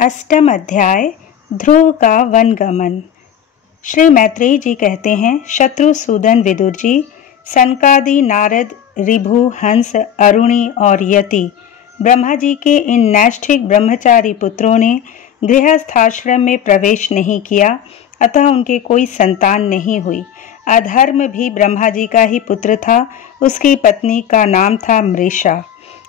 अष्टम अध्याय ध्रुव का वनगमन। श्री मैत्रेय जी कहते हैं, शत्रुसूदन विदुर जी, सनकादि, नारद, ऋभु, हंस, अरुणि और यति ब्रह्मा जी के इन नैष्ठिक ब्रह्मचारी पुत्रों ने गृहस्थाश्रम में प्रवेश नहीं किया, अतः उनके कोई संतान नहीं हुई। अधर्म भी ब्रह्मा जी का ही पुत्र था। उसकी पत्नी का नाम था मृषा।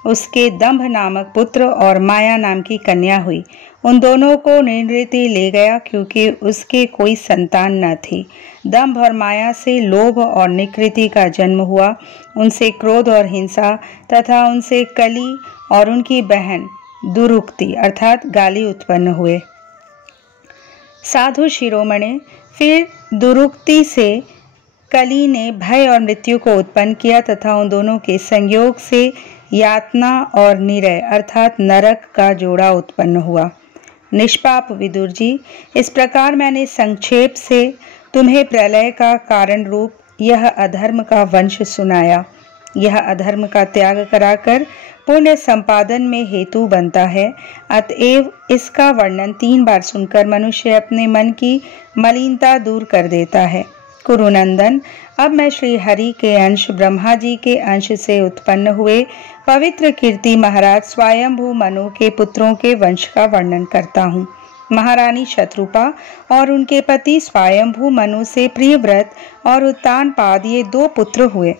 उसके दंभ नामक पुत्र और माया नाम की कन्या हुई। उन दोनों को निवृत्ति ले गया क्योंकि उसके कोई संतान न थी। दंभ और माया से लोभ और निकृति का जन्म हुआ। उनसे क्रोध और हिंसा तथा उनसे कली और उनकी बहन दुरुक्ति अर्थात गाली उत्पन्न हुए। साधु शिरोमणि, फिर दुरुक्ति से कली ने भय और मृत्यु को उत्पन्न किया तथा उन दोनों के संयोग से यातना और निरय अर्थात नरक का जोड़ा उत्पन्न हुआ। निष्पाप विदुर जी, इस प्रकार मैंने संक्षेप से तुम्हें प्रलय का कारण रूप यह अधर्म का वंश सुनाया। यह अधर्म का त्याग कराकर पुण्य संपादन में हेतु बनता है। अतएव इसका वर्णन 3 बार सुनकर मनुष्य अपने मन की मलिनता दूर कर देता है। कुरुनंदन, अब मैं श्री हरि के अंश ब्रह्मा जी के अंश से उत्पन्न हुए पवित्र कीर्ति महाराज स्वयंभू मनु के पुत्रों के वंश का वर्णन करता हूँ। महारानी शत्रुपा और उनके पति स्वयंभू मनु से प्रियव्रत और उत्तानपाद ये 2 पुत्र हुए।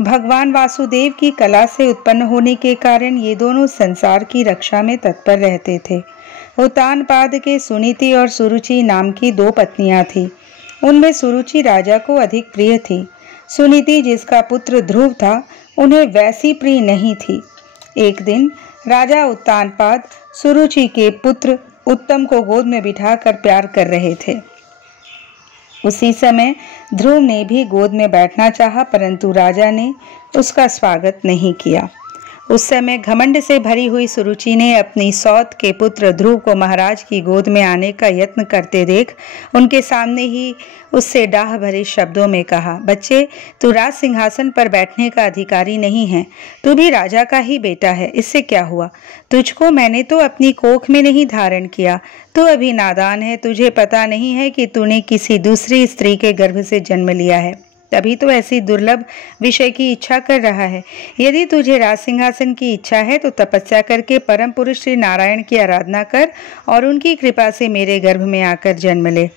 भगवान वासुदेव की कला से उत्पन्न होने के कारण ये दोनों संसार की रक्षा में तत्पर रहते थे। उत्तानपाद के सुनीति और सुरुचि नाम की 2 पत्नियां थीं। उनमें सुरुचि राजा को अधिक प्रिय थी। सुनीति, जिसका पुत्र ध्रुव था, उन्हें वैसी प्रिय नहीं थी। एक दिन राजा उत्तानपाद सुरुचि के पुत्र उत्तम को गोद में बिठाकर प्यार कर रहे थे। उसी समय ध्रुव ने भी गोद में बैठना चाहा, परंतु राजा ने उसका स्वागत नहीं किया। उस समय घमंड से भरी हुई सुरुचि ने अपनी सौत के पुत्र ध्रुव को महाराज की गोद में आने का यत्न करते देख उनके सामने ही उससे डाह भरे शब्दों में कहा, बच्चे, तू राज सिंहासन पर बैठने का अधिकारी नहीं है। तू भी राजा का ही बेटा है। इससे क्या हुआ? तुझको मैंने तो अपनी कोख में नहीं धारण किया। तू अभी नादान है। तुझे पता नहीं है कि तूने किसी दूसरी स्त्री के गर्भ से जन्म लिया है, तभी तो ऐसी दुर्लभ विषय की इच्छा कर रहा है। यदि तुझे राज सिंहासन की इच्छा है तो तपस्या करके परम पुरुष श्री नारायण की आराधना कर और उनकी कृपा से मेरे गर्भ में आकर जन्म ले।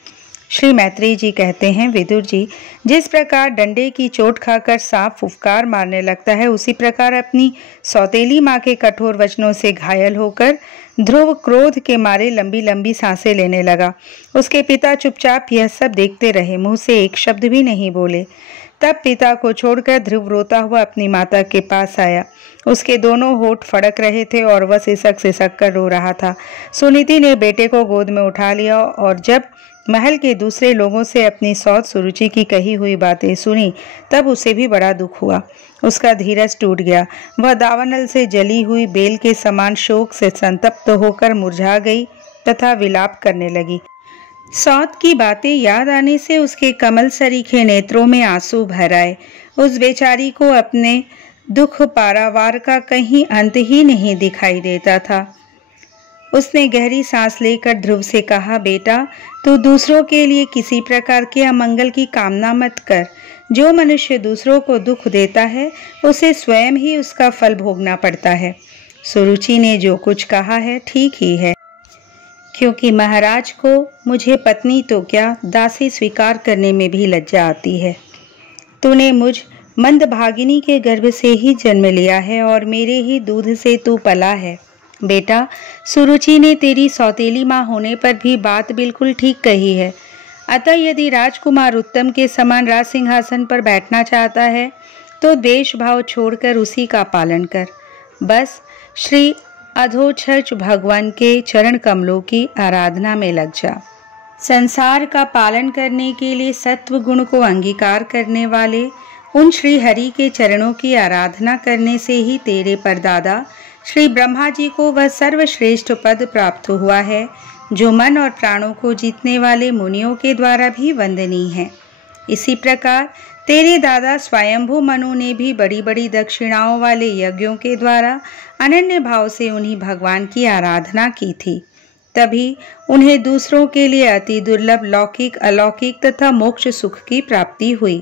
श्री मैत्रेय जी कहते हैं, विदुर जी, जिस प्रकार डंडे की चोट खाकर सांप फुफकार मारने लगता है, उसी प्रकार अपनी सौतेली माँ के कठोर वचनों से घायल होकर ध्रुव क्रोध के मारे लंबी लंबी सांसें लेने लगा। उसके पिता चुपचाप यह सब देखते रहे, मुंह से एक शब्द भी नहीं बोले। तब पिता को छोड़कर ध्रुव रोता हुआ अपनी माता के पास आया। उसके दोनों होठ फड़क रहे थे और वह सिसक सिसक कर रो रहा था। सुनीति ने बेटे को गोद में उठा लिया और जब महल के दूसरे लोगों से अपनी सौत सुरुचि की कही हुई बातें सुनी, तब उसे भी बड़ा दुख हुआ। उसका धीरज टूट गया। वह दावानल से जली हुई बेल के समान शोक से संतप्त होकर मुरझा गई तथा विलाप करने लगी। सौत की बातें याद आने से उसके कमल सरीखे नेत्रों में आंसू भर आए। उस बेचारी को अपने दुख पारावार का कहीं अंत ही नहीं दिखाई देता था। उसने गहरी सांस लेकर ध्रुव से कहा, बेटा, तू दूसरों के लिए किसी प्रकार के अमंगल की कामना मत कर। जो मनुष्य दूसरों को दुख देता है, उसे स्वयं ही उसका फल भोगना पड़ता है। सुरुचि ने जो कुछ कहा है ठीक ही है, क्योंकि महाराज को मुझे पत्नी तो क्या, दासी स्वीकार करने में भी लज्जा आती है। तूने मुझ मंदभागिनी के गर्भ से ही जन्म लिया है और मेरे ही दूध से तू पला है। बेटा, सुरुचि ने तेरी सौतेली माँ होने पर भी बात बिल्कुल ठीक कही है। अतः यदि राजकुमार उत्तम के समान राज सिंहासन पर बैठना चाहता है तो द्वेष भाव छोड़कर उसी का पालन कर। बस श्री अधोक्षज भगवान के चरण कमलों की आराधना में लग जा। संसार का पालन करने के लिए सत्व गुण को अंगीकार करने वाले उन श्री हरि के चरणों की आराधना करने से ही तेरे परदादा श्री ब्रह्मा जी को वह सर्वश्रेष्ठ पद प्राप्त हुआ है, जो मन और प्राणों को जीतने वाले मुनियों के द्वारा भी वंदनीय है। इसी प्रकार तेरे दादा स्वयंभू मनु ने भी बड़ी बड़ी दक्षिणाओं वाले यज्ञों के द्वारा अनन्य भाव से उन्हीं भगवान की आराधना की थी। तभी उन्हें दूसरों के लिए अति दुर्लभ लौकिक, अलौकिक तथा मोक्ष सुख की प्राप्ति हुई।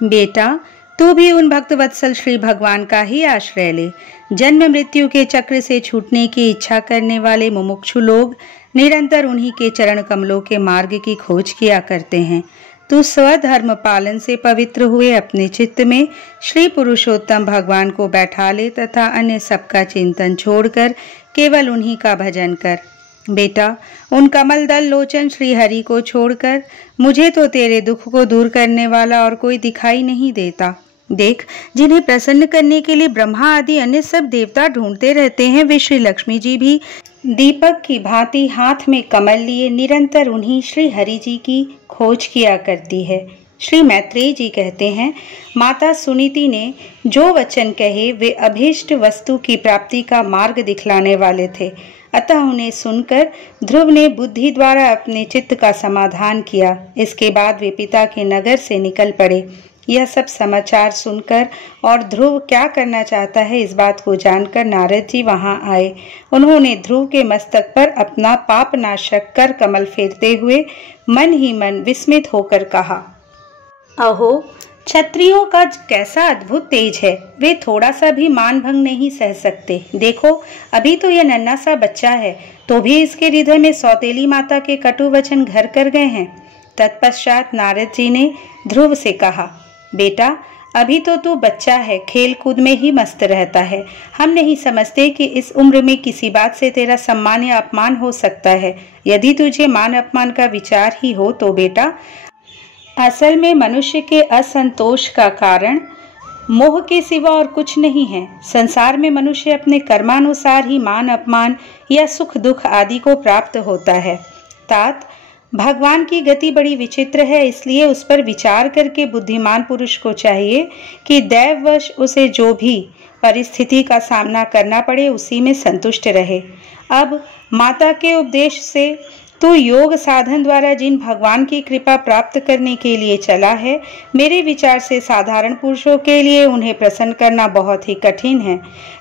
बेटा, तू भी उन भक्तवत्सल श्री भगवान का ही आश्रय ले। जन्म मृत्यु के चक्र से छूटने की इच्छा करने वाले मुमुक्षु लोग निरंतर उन्हीं के चरण कमलों के मार्ग की खोज किया करते हैं। तू स्वधर्म पालन से पवित्र हुए अपने चित्त में श्री पुरुषोत्तम भगवान को बैठा ले तथा अन्य सबका चिंतन छोड़कर केवल उन्हीं का भजन कर। बेटा, उन कमल दल लोचन श्री हरि को छोड़कर मुझे तो तेरे दुख को दूर करने वाला और कोई दिखाई नहीं देता। देख, जिन्हें प्रसन्न करने के लिए ब्रह्मा आदि अन्य सब देवता ढूंढते रहते हैं, वे श्री लक्ष्मी जी भी दीपक की भांति हाथ में कमल लिए निरंतर उन्हीं श्री हरि जी की खोज किया करती है। श्री मैत्रेय जी कहते हैं, माता सुनीति ने जो वचन कहे वे अभीष्ट वस्तु की प्राप्ति का मार्ग दिखलाने वाले थे। अतः उन्हें सुनकर ध्रुव ने बुद्धि द्वारा अपने चित्त का समाधान किया। इसके बाद वे पिता के नगर से निकल पड़े। यह सब समाचार सुनकर और ध्रुव क्या करना चाहता है इस बात को जानकर नारद जी वहां आए। उन्होंने ध्रुव के मस्तक पर अपना पापनाशक कर कमल फेरते हुए मन ही मन विस्मित होकर कहा, अहो, क्षत्रियों का कैसा अद्भुत तेज है। वे थोड़ा सा भी मान भंग नहीं सह सकते। देखो, अभी तो यह नन्हा सा बच्चा है, तो भी इसके हृदय में सौतेली माता के कटु वचन घर कर गए हैं। तत्पश्चात नारद जी ने ध्रुव से कहा, बेटा, अभी तो तू बच्चा है, खेल कूद में ही मस्त रहता है। हम नहीं समझते कि इस उम्र में किसी बात से तेरा सम्मान या अपमान हो सकता है। यदि तुझे मान अपमान का विचार ही हो तो बेटा, असल में मनुष्य के असंतोष का कारण मोह के सिवा और कुछ नहीं है। संसार में मनुष्य अपने कर्मानुसार ही मान अपमान या सुख दुख आदि को प्राप्त होता है। तात, भगवान की गति बड़ी विचित्र है, इसलिए उस पर विचार करके बुद्धिमान पुरुष को चाहिए कि दैववश उसे जो भी परिस्थिति का सामना करना पड़े उसी में संतुष्ट रहे। अब माता के उपदेश से तू योग साधन द्वारा जिन भगवान की कृपा प्राप्त करने के लिए चला है, मेरे विचार से साधारण पुरुषों के लिए उन्हें प्रसन्न करना बहुत ही कठिन है।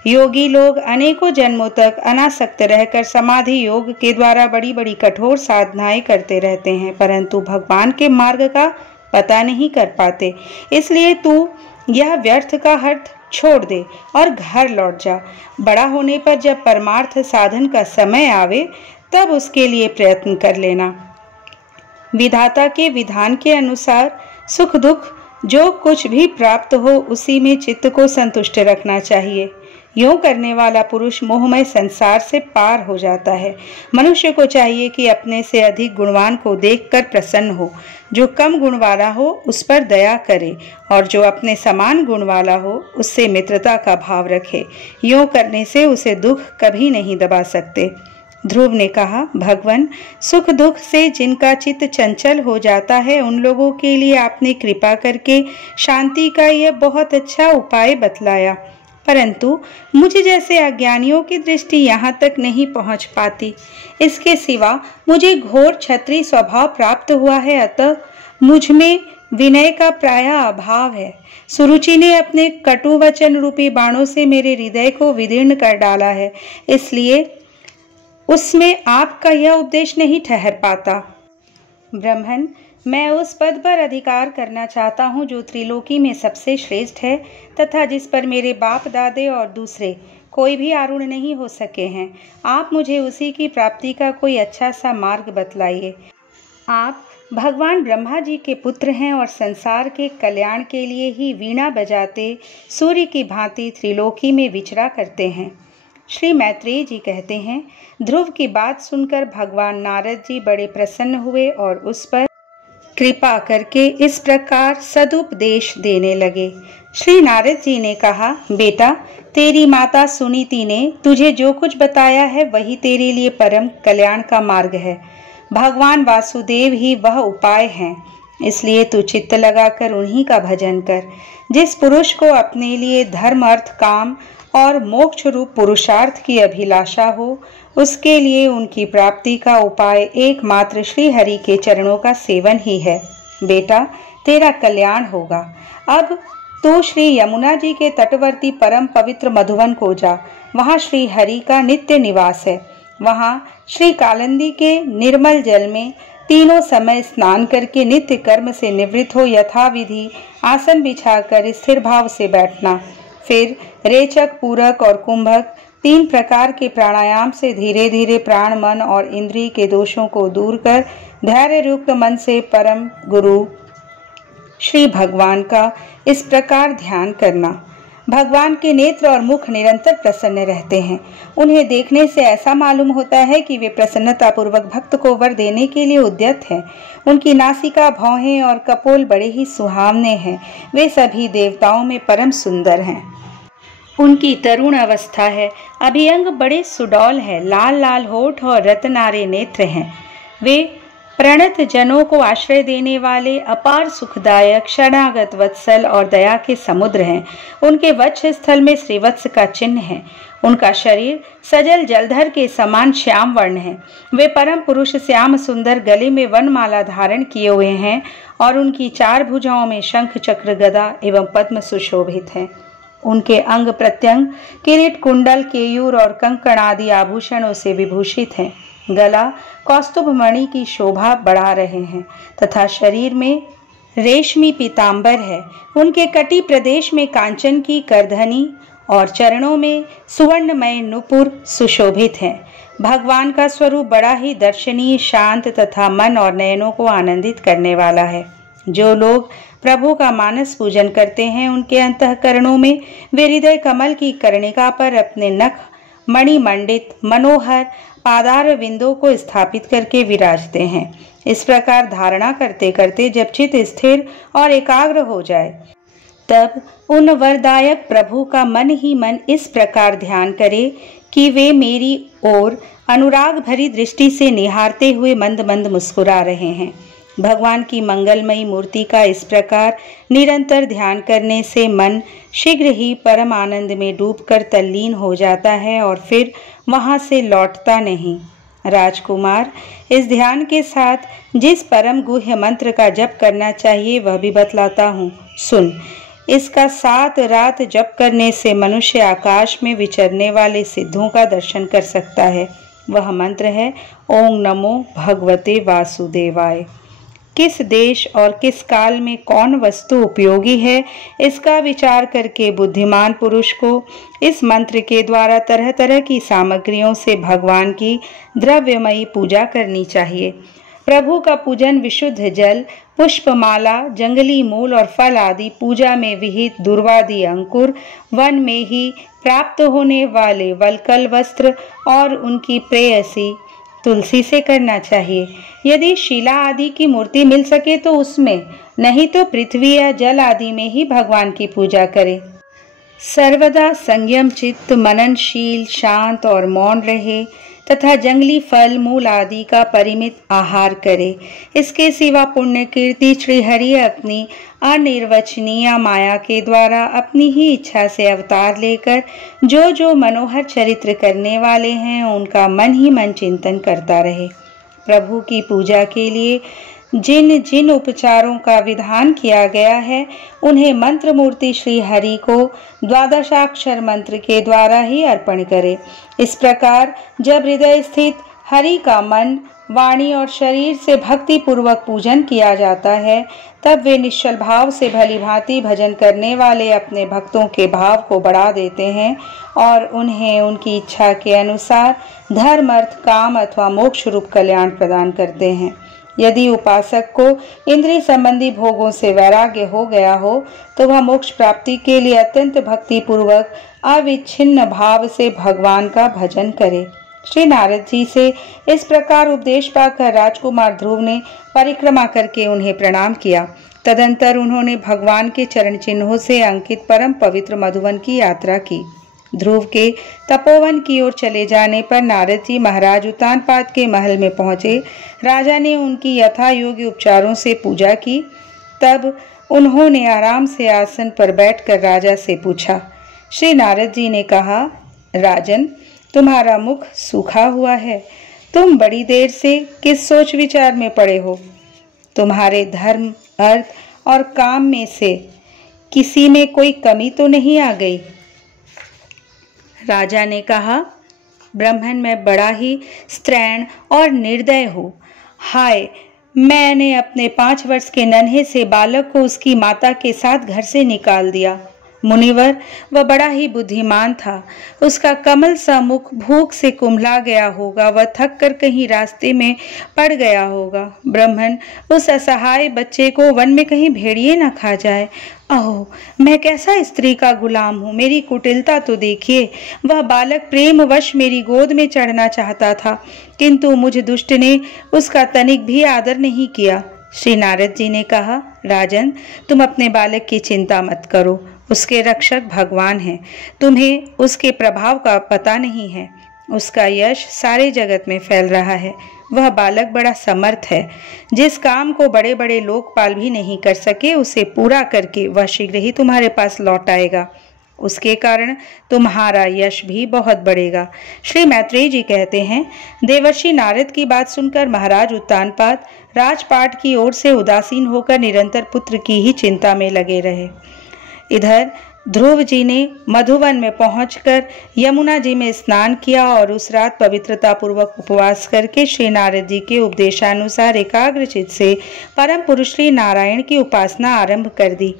योगी लोग अनेकों जन्मों तक अनासक्त रहकर समाधि योग के द्वारा बड़ी बड़ी कठोर साधनाएं करते रहते हैं, परंतु भगवान के मार्ग का पता नहीं कर पाते। इसलिए तू यह व्यर्थ का हर्थ छोड़ दे और घर लौट जा। बड़ा होने पर जब परमार्थ साधन का समय आवे तब उसके लिए प्रयत्न कर लेना। विधाता के विधान के अनुसार सुख दुख जो कुछ भी प्राप्त हो उसी में चित्त को संतुष्ट रखना चाहिए। यूं करने वाला पुरुष मोहमय संसार से पार हो जाता है। मनुष्य को चाहिए कि अपने से अधिक गुणवान को देखकर प्रसन्न हो, जो कम गुण वाला हो उस पर दया करे और जो अपने समान गुण वाला हो उससे मित्रता का भाव रखे। यूं करने से उसे दुख कभी नहीं दबा सकते। ध्रुव ने कहा, भगवान, सुख दुख से जिनका चित्त चंचल हो जाता है उन लोगों के लिए आपने कृपा करके शांति का यह बहुत अच्छा उपाय बतलाया, परंतु मुझे जैसे अज्ञानियों की दृष्टि यहाँ तक नहीं पहुँच पाती। इसके सिवा मुझे घोर क्षत्रिय स्वभाव प्राप्त हुआ है, अतः मुझ में विनय का प्रायः अभाव है। सुरुचि ने अपने कटु वचन रूपी बाणों से मेरे हृदय को विदीर्ण कर डाला है, इसलिए उसमें आपका यह उपदेश नहीं ठहर पाता। ब्रह्मन, मैं उस पद पर अधिकार करना चाहता हूँ जो त्रिलोकी में सबसे श्रेष्ठ है तथा जिस पर मेरे बाप दादे और दूसरे कोई भी आरूढ़ नहीं हो सके हैं। आप मुझे उसी की प्राप्ति का कोई अच्छा सा मार्ग बतलाइए। आप भगवान ब्रह्मा जी के पुत्र हैं और संसार के कल्याण के लिए ही वीणा बजाते सूर्य की भांति त्रिलोकी में विचरा करते हैं। श्री मैत्रेय जी कहते हैं, ध्रुव की बात सुनकर भगवान नारद जी बड़े प्रसन्न हुए और उस पर कृपा करके इस प्रकार सदुपदेश देने लगे। श्री नारद जी ने कहा, बेटा, तेरी माता सुनीति ने तुझे जो कुछ बताया है वही तेरे लिए परम कल्याण का मार्ग है। भगवान वासुदेव ही वह उपाय हैं, इसलिए तू चित्त लगाकर उन्हीं का भजन कर। जिस पुरुष को अपने लिए धर्म अर्थ काम और मोक्ष रूप पुरुषार्थ की अभिलाषा हो उसके लिए उनकी प्राप्ति का उपाय एकमात्र श्री हरि के चरणों का सेवन ही है। बेटा, तेरा कल्याण होगा। अब तू श्री यमुना जी के तटवर्ती परम पवित्र मधुवन को जा। वहाँ श्री हरि का नित्य निवास है। वहां श्री कालिंदी के निर्मल जल में तीनों समय स्नान करके नित्य कर्म से निवृत्त हो यथाविधि आसन बिछाकर स्थिर भाव से बैठना। फिर रेचक, पूरक और कुंभक 3 प्रकार के प्राणायाम से धीरे धीरे प्राण, मन और इंद्रिय के दोषों को दूर कर धैर्य युक्त मन से परम गुरु श्री भगवान का इस प्रकार ध्यान करना। भगवान के नेत्र और मुख निरंतर प्रसन्न रहते हैं। उन्हें देखने से ऐसा मालूम होता है कि वे प्रसन्नता पूर्वक भक्त को वर देने के लिए उद्यत हैं। उनकी नासिका, भौहें और कपोल बड़े ही सुहावने हैं। वे सभी देवताओं में परम सुंदर हैं। उनकी तरुण अवस्था है। अभियंग बड़े सुडौल है। लाल लाल होठ और रत्नारे नेत्र हैं। वे प्रणत जनों को आश्रय देने वाले अपार सुखदायक, शरणागत वत्सल और दया के समुद्र हैं। उनके वक्ष स्थल में श्रीवत्स का चिन्ह है। उनका शरीर सजल जलधर के समान श्याम वर्ण है। वे परम पुरुष श्याम सुंदर, गले में वनमाला धारण किए हुए हैं और उनकी 4 भुजाओं में शंख, चक्र, गदा एवं पद्म सुशोभित है। उनके अंग प्रत्यंग किरीट, कुंडल, केयूर और कंकण आदि आभूषणों से विभूषित हैं। गला कौस्तुभ मणि की शोभा बढ़ा रहे हैं तथा शरीर में रेशमी पीतांबर है। उनके कटी प्रदेश में कांचन की करधनी और चरणों में सुवर्णमय नुपुर सुशोभित हैं। भगवान का स्वरूप बड़ा ही दर्शनीय, शांत तथा मन और नयनों को आनंदित करने वाला है। जो लोग प्रभु का मानस पूजन करते हैं, उनके अंतःकरणों में वे हृदय कमल की कर्णिका पर अपने नख मणिमंडित मनोहर पादार बिंदु को स्थापित करके विराजते हैं। इस प्रकार धारणा करते करते जब चित्त स्थिर और एकाग्र हो जाए, तब उन वरदायक प्रभु का मन ही मन इस प्रकार ध्यान करे कि वे मेरी ओर अनुराग भरी दृष्टि से निहारते हुए मंद मंद मुस्कुरा रहे हैं। भगवान की मंगलमयी मूर्ति का इस प्रकार निरंतर ध्यान करने से मन शीघ्र ही परम आनंद में डूबकर तल्लीन हो जाता है और फिर वहां से लौटता नहीं। राजकुमार, इस ध्यान के साथ जिस परम गुह्य मंत्र का जप करना चाहिए वह भी बतलाता हूँ, सुन। इसका 7 रात जप करने से मनुष्य आकाश में विचरने वाले सिद्धों का दर्शन कर सकता है। वह मंत्र है ओम नमो भगवते वासुदेवाय। किस देश और किस काल में कौन वस्तु उपयोगी है, इसका विचार करके बुद्धिमान पुरुष को इस मंत्र के द्वारा तरह तरह की सामग्रियों से भगवान की द्रव्यमयी पूजा करनी चाहिए। प्रभु का पूजन विशुद्ध जल, पुष्पमाला, जंगली मूल और फल आदि पूजा में विहित दुर्वादि अंकुर, वन में ही प्राप्त होने वाले वलकल वस्त्र और उनकी प्रेयसी तुलसी से करना चाहिए। यदि शिला आदि की मूर्ति मिल सके तो उसमें, नहीं तो पृथ्वी या जल आदि में ही भगवान की पूजा करें। सर्वदा संयम चित्त, मननशील, शांत और मौन रहे तथा जंगली फल मूल आदि का परिमित आहार करे। इसके सिवा पुण्य कीर्ति श्रीहरि अपनी अनिर्वचनीय माया के द्वारा अपनी ही इच्छा से अवतार लेकर जो जो मनोहर चरित्र करने वाले हैं उनका मन ही मन चिंतन करता रहे। प्रभु की पूजा के लिए जिन जिन उपचारों का विधान किया गया है उन्हें मंत्र मूर्ति श्री हरि को द्वादशाक्षर मंत्र के द्वारा ही अर्पण करे। इस प्रकार जब हृदय स्थित हरि का मन, वाणी और शरीर से भक्ति पूर्वक पूजन किया जाता है, तब वे निश्चल भाव से भली भांति भजन करने वाले अपने भक्तों के भाव को बढ़ा देते हैं और उन्हें उनकी इच्छा के अनुसार धर्म, अर्थ, काम अथवा मोक्ष रूप कल्याण प्रदान करते हैं। यदि उपासक को इंद्रिय संबंधी भोगों से वैराग्य हो गया हो तो वह मोक्ष प्राप्ति के लिए अत्यंत भक्ति पूर्वक अविच्छिन्न भाव से भगवान का भजन करे। श्री नारद जी से इस प्रकार उपदेश पाकर राजकुमार ध्रुव ने परिक्रमा करके उन्हें प्रणाम किया। तदंतर उन्होंने भगवान के चरण चिन्हों से अंकित परम पवित्र मधुवन की यात्रा की। ध्रुव के तपोवन की ओर चले जाने पर नारद जी महाराज उत्तानपाद के महल में पहुंचे। राजा ने उनकी यथा योग्य उपचारों से पूजा की। तब उन्होंने आराम से आसन पर बैठकर राजा से पूछा। श्री नारद जी ने कहा, राजन, तुम्हारा मुख सूखा हुआ है। तुम बड़ी देर से किस सोच विचार में पड़े हो? तुम्हारे धर्म, अर्थ और काम में से किसी में कोई कमी तो नहीं आ गई? राजा ने कहा, ब्राह्मण मैं बड़ा ही स्त्रैण और निर्दय हूँ। हाय, मैंने अपने 5 वर्ष के नन्हे से बालक को उसकी माता के साथ घर से निकाल दिया। मुनिवर, वह बड़ा ही बुद्धिमान था। उसका कमल सा मुख भूख से कुम्हला गया होगा। वह थक कर कहीं रास्ते में पड़ गया होगा। ब्राह्मण, उस असहाय बच्चे को वन में कहीं भेड़िए न खा जाए। अहो, मैं कैसा स्त्री का गुलाम हूँ। मेरी कुटिलता तो देखिए। वह बालक प्रेमवश मेरी गोद में चढ़ना चाहता था, किंतु मुझ दुष्ट ने उसका तनिक भी आदर नहीं किया। श्री नारद जी ने कहा, राजन, तुम अपने बालक की चिंता मत करो। उसके रक्षक भगवान हैं। तुम्हें उसके प्रभाव का पता नहीं है। उसका यश सारे जगत में फैल रहा है। वह बालक बड़ा समर्थ है। जिस काम को बड़े बड़े लोकपाल भी नहीं कर सके, उसे पूरा करके वह शीघ्र ही तुम्हारे पास लौट आएगा। उसके कारण तुम्हारा यश भी बहुत बढ़ेगा। श्री मैत्रेय जी कहते हैं, देवर्षि नारद की बात सुनकर महाराज उत्तानपाद राजपाट की ओर से उदासीन होकर निरंतर पुत्र की ही चिंता में लगे रहे। इधर ध्रुव जी ने मधुवन में पहुंचकर यमुना जी में स्नान किया और उस रात पवित्रता पूर्वक उपवास करके श्री नारद जी के उपदेशानुसार एकाग्रचित से परम पुरुष श्री नारायण की उपासना आरंभ कर दी।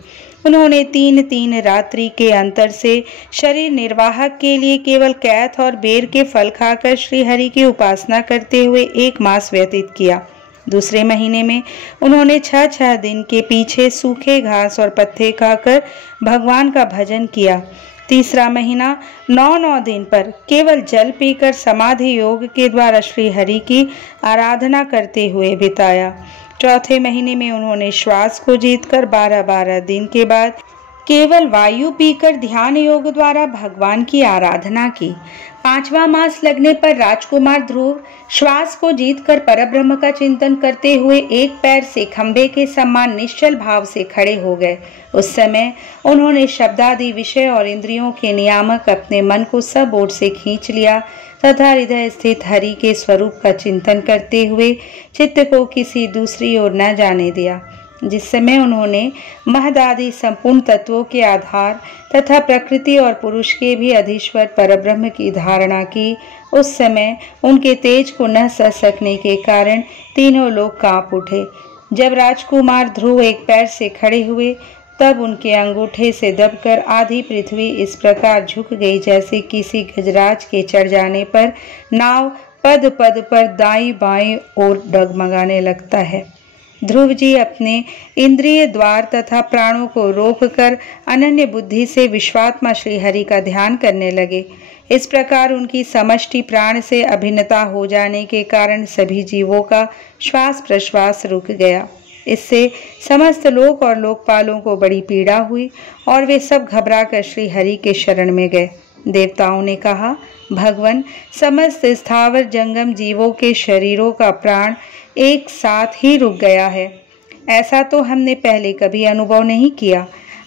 उन्होंने 3 रात्रि के अंतर से शरीर निर्वाह के लिए केवल कैथ और बेर के फल खाकर श्री हरि की उपासना करते हुए 1 मास व्यतीत किया। दूसरे महीने में उन्होंने 6 दिन के पीछे सूखे घास और पत्ते खाकर भगवान का भजन किया। तीसरा महीना 9 दिन पर केवल जल पीकर समाधि योग के द्वारा श्री हरि की आराधना करते हुए बिताया। चौथे महीने में उन्होंने श्वास को जीतकर 12 दिन के बाद केवल वायु पीकर ध्यान योग द्वारा भगवान की आराधना की। 5वां मास लगने पर राजकुमार ध्रुव श्वास को जीतकर परब्रह्म का चिंतन करते हुए एक पैर से खंभे के समान निश्चल भाव से खड़े हो गए। उस समय उन्होंने शब्दादि विषय और इंद्रियों के नियामक अपने मन को सब ओर से खींच लिया तथा हृदय स्थित हरि के स्वरूप का चिंतन करते हुए चित्त को किसी दूसरी ओर न जाने दिया। जिस समय उन्होंने महदादि संपूर्ण तत्वों के आधार तथा प्रकृति और पुरुष के भी अधीश्वर परब्रह्म की धारणा की, उस समय उनके तेज को न सह सकने के कारण तीनों लोग कांप उठे। जब राजकुमार ध्रुव एक पैर से खड़े हुए, तब उनके अंगूठे से दबकर आधी पृथ्वी इस प्रकार झुक गई जैसे किसी गजराज के चढ़ जाने पर नाव पद पद पर दाईं बाईं ओर डगमगाने लगता है। ध्रुव जी अपने इंद्रिय द्वार तथा प्राणों को रोककर अनन्य बुद्धि से विश्वात्मा श्री हरि का ध्यान करने लगे। इस प्रकार उनकी समष्टि प्राण से अभिन्नता हो जाने के कारण सभी जीवों का श्वास प्रश्वास रुक गया। इससे समस्त लोक और लोकपालों को बड़ी पीड़ा हुई और वे सब घबराकर श्री हरि के शरण में गए। देवताओं ने कहा, भगवान, समस्त स्थावर जंगम जीवों के शरीरों का प्राण एक साथ ही रुक गया है। ऐसा तो हमने पहले कभी अनुभव नहीं किया।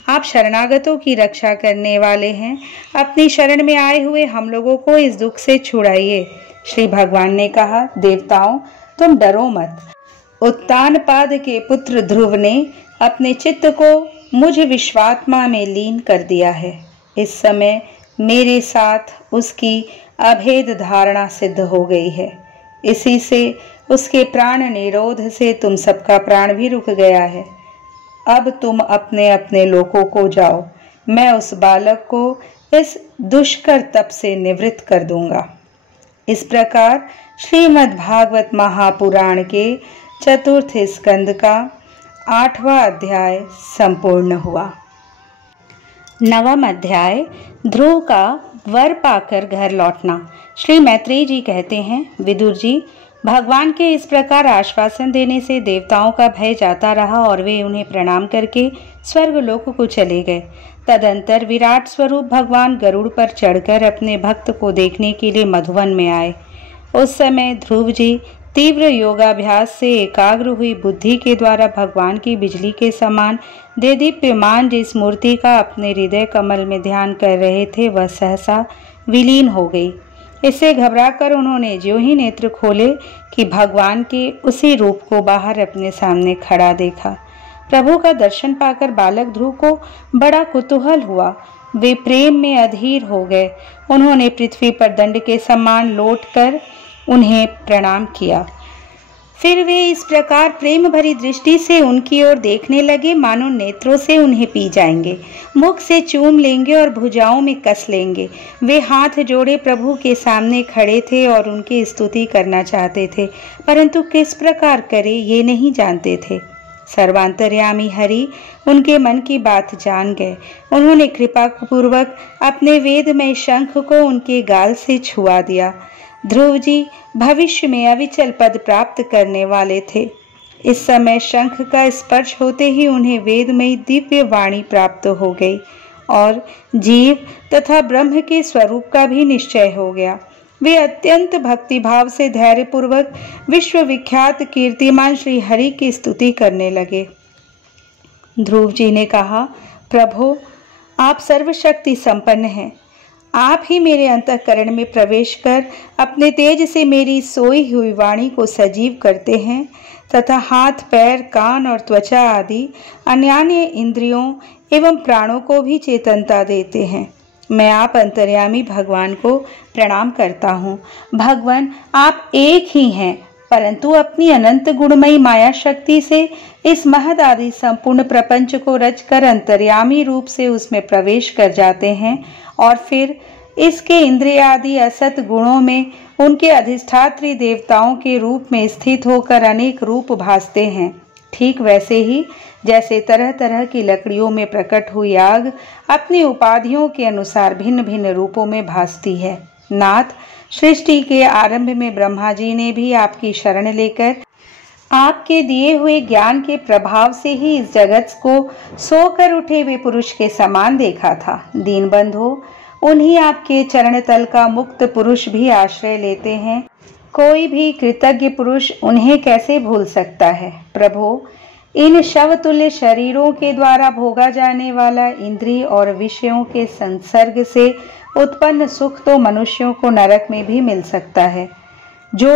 आप शरणागतों की रक्षा करने वाले हैं। अपनी शरण में आए हुए हम लोगों को इस दुख से छुड़ाइए। श्री भगवान ने कहा, देवताओं, तुम डरो मत। उत्तानपाद के पुत्र ध्रुव ने अपने चित्त को मुझ विश्वात्मा में लीन कर दिया है। इस समय मेरे साथ उसकी अभेद धारणा सिद्ध हो गई है। इसी से उसके प्राण निरोध से तुम सबका प्राण भी रुक गया है। अब तुम अपने अपने लोकों को जाओ। मैं उस बालक को इस दुष्कर तप से निवृत्त कर दूंगा। इस प्रकार श्रीमद् भागवत महापुराण के 4th स्कंद का 8वां अध्याय संपूर्ण हुआ। 9वां अध्याय, ध्रुव का वर पाकर घर लौटना। श्री मैत्रेय जी कहते हैं, विदुर जी, भगवान के इस प्रकार आश्वासन देने से देवताओं का भय जाता रहा और वे उन्हें प्रणाम करके स्वर्गलोक को चले गए। तदंतर विराट स्वरूप भगवान गरुड़ पर चढ़कर अपने भक्त को देखने के लिए मधुवन में आए। उस समय ध्रुव जी तीव्र योगाभ्यास से एकाग्र हुई बुद्धि के द्वारा भगवान की बिजली के समान देदीप्यमान जिस मूर्ति का अपने हृदय कमल में ध्यान कर रहे थे, वह सहसा विलीन हो गई। इससे घबराकर उन्होंने ज्यों ही नेत्र खोले कि भगवान के उसी रूप को बाहर अपने सामने खड़ा देखा। प्रभु का दर्शन पाकर बालक ध्रुव को बड़ा कुतूहल हुआ। वे प्रेम में अधीर हो गए। उन्होंने पृथ्वी पर दंड के समान लौटकर उन्हें प्रणाम किया। फिर वे इस प्रकार प्रेम भरी दृष्टि से उनकी ओर देखने लगे मानो नेत्रों से उन्हें पी जाएंगे। मुख से चूम लेंगे और भुजाओं में कस लेंगे। वे हाथ जोड़े प्रभु के सामने खड़े थे और उनकी स्तुति करना चाहते थे, परंतु किस प्रकार करे ये नहीं जानते थे। सर्वांतर्यामी हरि उनके मन की बात जान गए। उन्होंने कृपा पूर्वक अपने वेदमय शंख को उनके गाल से छुआ दिया। ध्रुव जी भविष्य में अविचल पद प्राप्त करने वाले थे। इस समय शंख का स्पर्श होते ही उन्हें वेदमयी दिव्य वाणी प्राप्त हो गई और जीव तथा ब्रह्म के स्वरूप का भी निश्चय हो गया। वे अत्यंत भक्तिभाव से धैर्यपूर्वक विश्व विख्यात कीर्तिमान श्री हरि की स्तुति करने लगे। ध्रुव जी ने कहा, प्रभो आप सर्वशक्ति संपन्न हैं। आप ही मेरे अंतःकरण में प्रवेश कर अपने तेज से मेरी सोई हुई वाणी को सजीव करते हैं तथा हाथ, पैर, कान और त्वचा आदि अन्य इंद्रियों एवं प्राणों को भी चेतनता देते हैं। मैं आप अंतर्यामी भगवान को प्रणाम करता हूँ। भगवान आप एक ही हैं, परंतु अपनी अनंत गुणमयी माया शक्ति से इस महद आदि संपूर्ण प्रपंच को रचकर अंतर्यामी रूप से उसमें प्रवेश कर जाते हैं और फिर इसके इंद्रियादि असत गुणों में उनके अधिष्ठात्री देवताओं के रूप में स्थित होकर अनेक रूप भासते हैं। ठीक वैसे ही जैसे तरह तरह की लकड़ियों में प्रकट हुई आग अपनी उपाधियों के अनुसार भिन्न भिन्न रूपों में भासती है। नाथ, सृष्टि के आरंभ में ब्रह्मा जी ने भी आपकी शरण लेकर आपके दिए हुए ज्ञान के प्रभाव से ही इस जगत को सोकर उठे हुए पुरुष के समान देखा था। दीनबंधो, उन्हीं आपके चरण तल का मुक्त पुरुष भी आश्रय लेते हैं। कोई भी कृतज्ञ पुरुष उन्हें कैसे भूल सकता है। प्रभो, इन शवतुल्य शरीरों के द्वारा भोगा जाने वाला इंद्रिय और विषयों के संसर्ग से उत्पन्न सुख तो मनुष्यों को नरक में भी मिल सकता है। जो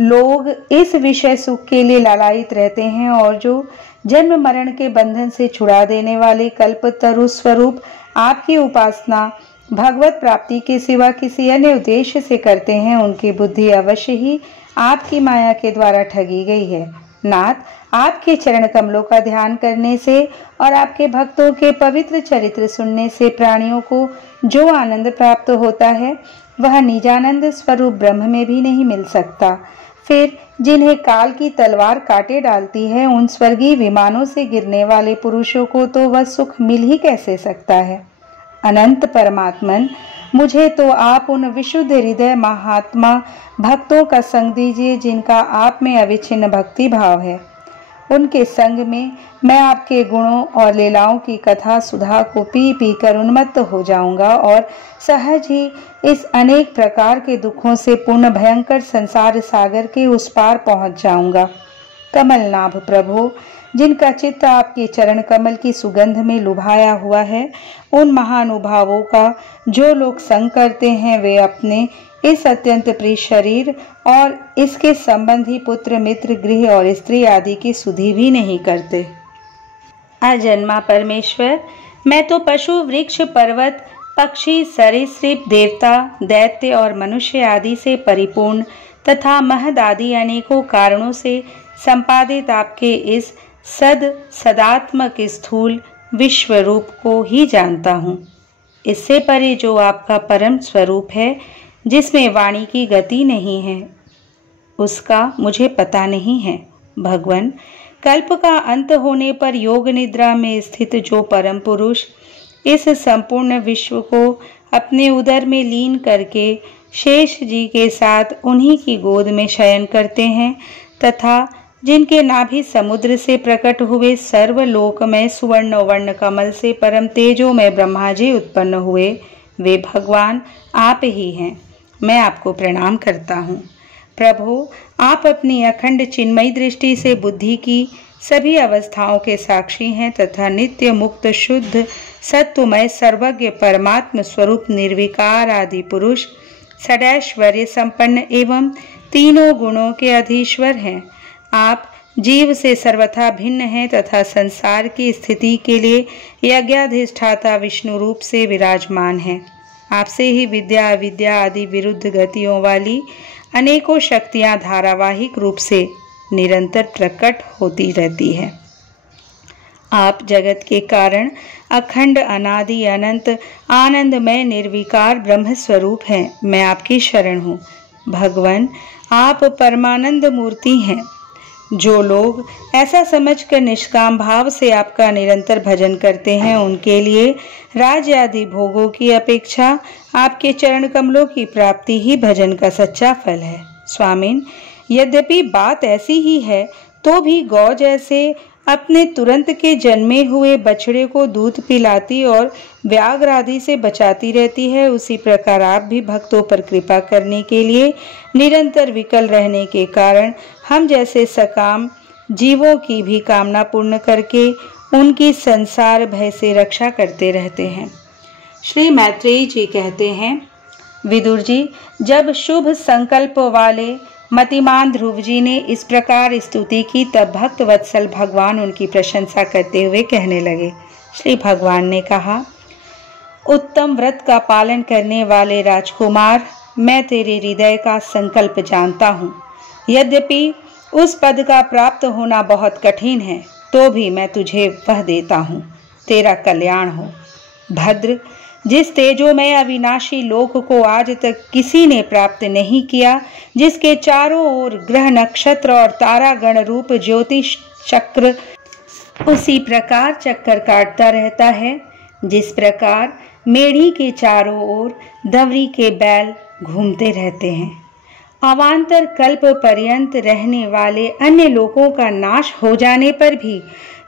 लोग इस विषय सुख के लिए लालायित रहते हैं और जो जन्म मरण के बंधन से छुड़ा देने वाले कल्पतरु स्वरूप आपकी उपासना भगवत प्राप्ति के सिवा किसी अन्य उद्देश्य से करते हैं, उनकी बुद्धि अवश्य ही आपकी माया के द्वारा ठगी गई है। नाथ, आपके चरण कमलों का ध्यान करने से और आपके भक्तों के पवित्र चरित्र सुनने से प्राणियों को जो आनंद प्राप्त होता है वह निजानंद स्वरूप ब्रह्म में भी नहीं मिल सकता। फिर जिन्हें काल की तलवार काटे डालती है, उन स्वर्गीय विमानों से गिरने वाले पुरुषों को तो वह सुख मिल ही कैसे सकता है। अनंत परमात्मन, मुझे तो आप उन विशुद्ध हृदय महात्मा भक्तों का संग दीजिए जिनका आप में अविच्छिन्न भक्ति भाव है। उनके संग में मैं आपके गुणों और लीलाओं की कथा सुधा को पी पी कर उन्मत्त हो जाऊंगा और सहज ही इस अनेक प्रकार के दुखों से पूर्ण भयंकर संसार सागर के उस पार पहुंच जाऊंगा। कमलनाभ प्रभु, जिनका चित्त आपके चरण कमल की सुगंध में लुभाया हुआ है, उन महानुभावों का जो लोग संग करते हैं वे अपने इस अत्यंत प्रिय शरीर और इसके संबंधी पुत्र मित्र गृह और स्त्री आदि की सुधि भी नहीं करते। अजन्मा परमेश्वर, मैं तो पशु वृक्ष पर्वत पक्षी सरीसृप देवता दैत्य और मनुष्य आदि से परिपूर्ण तथा महद आदि अनेकों कारणों से संपादित आपके इस सदात्मक स्थूल विश्व रूप को ही जानता हूँ। इससे परे जो आपका परम स्वरूप है, जिसमें वाणी की गति नहीं है, उसका मुझे पता नहीं है। भगवान, कल्प का अंत होने पर योग निद्रा में स्थित जो परम पुरुष इस संपूर्ण विश्व को अपने उदर में लीन करके शेष जी के साथ उन्हीं की गोद में शयन करते हैं तथा जिनके नाभि समुद्र से प्रकट हुए सर्वलोकमय सुवर्ण वर्ण कमल से परम तेजो में ब्रह्मा जी उत्पन्न हुए, वे भगवान आप ही हैं। मैं आपको प्रणाम करता हूँ। प्रभु, आप अपनी अखंड चिन्मयी दृष्टि से बुद्धि की सभी अवस्थाओं के साक्षी हैं तथा नित्य मुक्त शुद्ध सत्वमय सर्वज्ञ परमात्म स्वरूप निर्विकार आदि पुरुष षडैश्वर्य संपन्न एवं तीनों गुणों के अधीश्वर हैं। आप जीव से सर्वथा भिन्न है तथा संसार की स्थिति के लिए यज्ञाधिष्ठाता विष्णु रूप से विराजमान है। आपसे ही विद्या अविद्या आदि विरुद्ध गतियों वाली अनेकों शक्तियां धारावाहिक रूप से निरंतर प्रकट होती रहती है। आप जगत के कारण अखंड अनादि अनंत आनंदमय निर्विकार ब्रह्म स्वरूप हैं। मैं आपकी शरण हूँ। भगवान, आप परमानंद मूर्ति हैं। जो लोग ऐसा समझकर निष्काम भाव से आपका निरंतर भजन करते हैं, उनके लिए राज्य आदि भोगों की अपेक्षा आपके चरण कमलों की प्राप्ति ही भजन का सच्चा फल है। स्वामिन, यद्यपि बात ऐसी ही है तो भी गौ जैसे अपने तुरंत के जन्मे हुए बछड़े को दूध पिलाती और व्याघ्र आदि से बचाती रहती है, उसी प्रकार आप भी भक्तों पर कृपा करने के लिए निरंतर विकल रहने के कारण हम जैसे सकाम जीवों की भी कामना पूर्ण करके उनकी संसार भय से रक्षा करते रहते हैं। श्री मैत्रेयी जी कहते हैं, विदुर जी, जब शुभ संकल्प वाले मतिमान ध्रुव जी ने इस प्रकार स्तुति की, तब भक्त वत्सल भगवान उनकी प्रशंसा करते हुए कहने लगे। श्री भगवान ने कहा, उत्तम व्रत का पालन करने वाले राजकुमार, मैं तेरे हृदय का संकल्प जानता हूँ। यद्यपि उस पद का प्राप्त होना बहुत कठिन है, तो भी मैं तुझे वह देता हूँ। तेरा कल्याण हो। भद्र, जिस तेजोमय अविनाशी लोक को आज तक किसी ने प्राप्त नहीं किया, जिसके चारों ओर ग्रह नक्षत्र और तारागण रूप ज्योतिष चक्र उसी प्रकार चक्कर काटता रहता है जिस प्रकार मेढ़ी के चारों ओर दवरी के बैल घूमते रहते हैं। अवान्तर कल्प पर्यंत रहने वाले अन्य लोकों का नाश हो जाने पर भी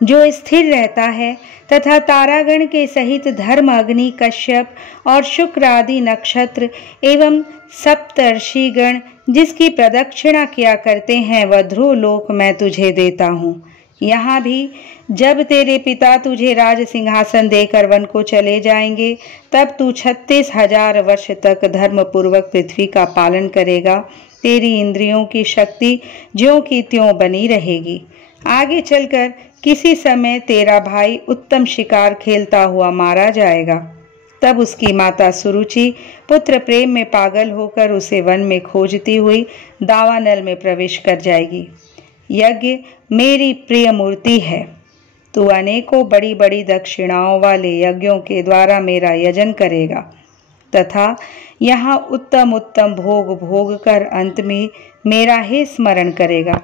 जो स्थिर रहता है तथा तारागण के सहित धर्म, अग्नि, कश्यप और शुक्र आदि नक्षत्र एवं सप्तर्षिगण जिसकी प्रदक्षिणा किया करते हैं, वह ध्रुव लोक मैं तुझे देता हूँ। यहाँ भी जब तेरे पिता तुझे राज सिंहासन देकर वन को चले जाएंगे, तब तू 36,000 वर्ष तक धर्म पूर्वक पृथ्वी का पालन करेगा। तेरी इंद्रियों की शक्ति ज्यों की त्यों बनी रहेगी। आगे चलकर किसी समय तेरा भाई उत्तम शिकार खेलता हुआ मारा जाएगा। तब उसकी माता सुरुचि पुत्र प्रेम में पागल होकर उसे वन में खोजती हुई दावानल में प्रवेश कर जाएगी। यज्ञ मेरी प्रिय मूर्ति है। तू अनेकों बड़ी बड़ी दक्षिणाओं वाले यज्ञों के द्वारा मेरा यजन करेगा तथा यहाँ उत्तम उत्तम भोग भोग कर अंत में मेरा ही स्मरण करेगा।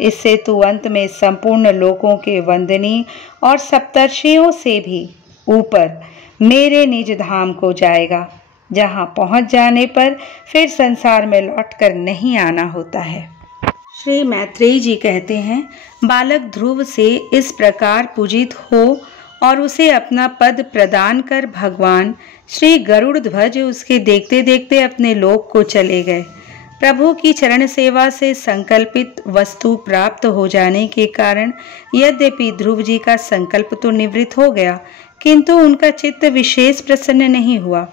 इससे तू अंत में संपूर्ण लोकों के वंदनीय और सप्तर्षियों से भी ऊपर मेरे निज धाम को जाएगा, जहाँ पहुँच जाने पर फिर संसार में लौटकर नहीं आना होता है। श्री मैत्रेयी जी कहते हैं, बालक ध्रुव से इस प्रकार पूजित हो और उसे अपना पद प्रदान कर भगवान श्री गरुड़ ध्वज उसके देखते देखते अपने लोक को चले गए। प्रभु की चरण सेवा से संकल्पित वस्तु प्राप्त हो जाने के कारण यद्यपि ध्रुव जी का संकल्प तो निवृत्त हो गया, किंतु उनका चित्त विशेष प्रसन्न नहीं हुआ।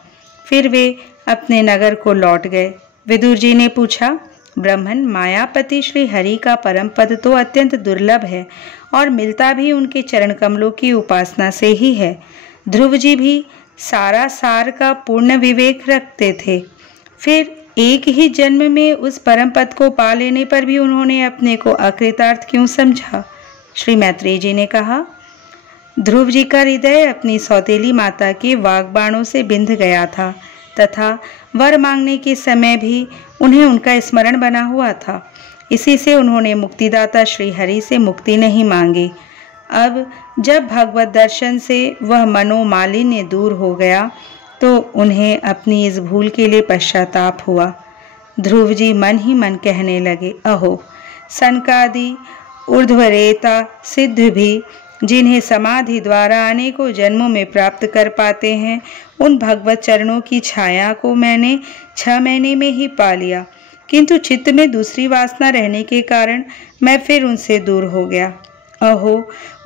फिर वे अपने नगर को लौट गए। विदुर जी ने पूछा, ब्रह्मन, मायापति श्री हरि का परम पद तो अत्यंत दुर्लभ है और मिलता भी उनके चरण कमलों की उपासना से ही है। ध्रुव जी भी सारा सार का पूर्ण विवेक रखते थे, फिर एक ही जन्म में उस परम पद को पा लेने पर भी उन्होंने अपने को अकृतार्थ क्यों समझा? श्री मैत्रेयी जी ने कहा, ध्रुव जी का हृदय अपनी सौतेली माता के वाग्बाणों से बिंध गया था तथा वर मांगने के समय भी उन्हें उनका स्मरण बना हुआ था। इसी से उन्होंने मुक्तिदाता श्री हरि से मुक्ति नहीं मांगी। अब जब भगवत दर्शन से वह मनोमालिन्य दूर हो गया तो उन्हें अपनी इस भूल के लिए पश्चाताप हुआ। ध्रुव जी मन ही मन कहने लगे, अहो, सनकादि ऊर्ध्वरेता सिद्ध भी जिन्हें समाधि द्वारा अनेकों जन्मों में प्राप्त कर पाते हैं, उन भगवत चरणों की छाया को मैंने 6 महीने में ही पा लिया, किंतु चित्त में दूसरी वासना रहने के कारण मैं फिर उनसे दूर हो गया। अहो,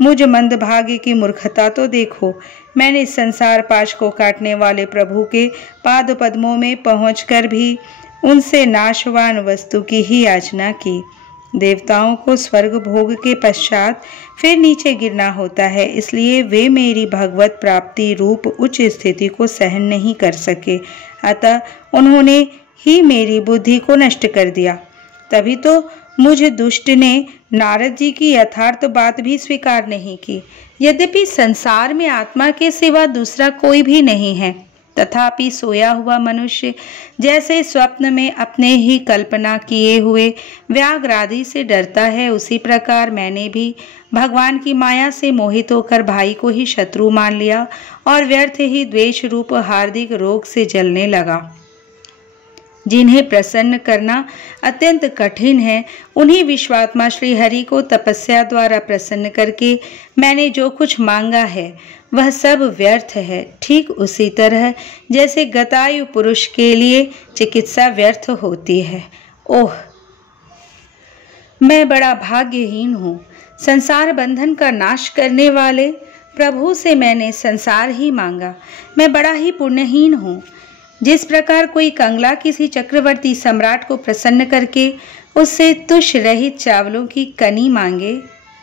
मुझ मंदभाग्य की मूर्खता तो देखो। मैंने इस संसार पाश को काटने वाले प्रभु के पाद पद्मों में पहुंचकर भी उनसे नाशवान वस्तु की ही याचना की। देवताओं को स्वर्ग भोग के पश्चात फिर नीचे गिरना होता है, इसलिए वे मेरी भगवत प्राप्ति रूप उच्च स्थिति को सहन नहीं कर सके। अतः उन्होंने ही मेरी बुद्धि को नष्ट कर दिया। तभी तो मुझ दुष्ट ने नारद जी की यथार्थ बात भी स्वीकार नहीं की। यद्यपि संसार में आत्मा के सिवा दूसरा कोई भी नहीं है, तथापि सोया हुआ मनुष्य जैसे स्वप्न में अपने ही कल्पना किए हुए व्याघ्र आदि से डरता है, उसी प्रकार मैंने भी भगवान की माया से मोहित होकर भाई को ही शत्रु मान लिया और व्यर्थ ही द्वेष रूप हार्दिक रोग से जलने लगा। जिन्हें प्रसन्न करना अत्यंत कठिन है, उन्हीं विश्वात्मा श्री हरि को तपस्या द्वारा प्रसन्न करके मैंने जो कुछ मांगा है वह सब व्यर्थ है। ठीक उसी तरह जैसे गतायु पुरुष के लिए चिकित्सा व्यर्थ होती है। ओह, मैं बड़ा भाग्यहीन हूँ। संसार बंधन का नाश करने वाले प्रभु से मैंने संसार ही मांगा। मैं बड़ा ही पुण्यहीन हूँ। जिस प्रकार कोई कंगला किसी चक्रवर्ती सम्राट को प्रसन्न करके उससे तुष रहित चावलों की कनी मांगे,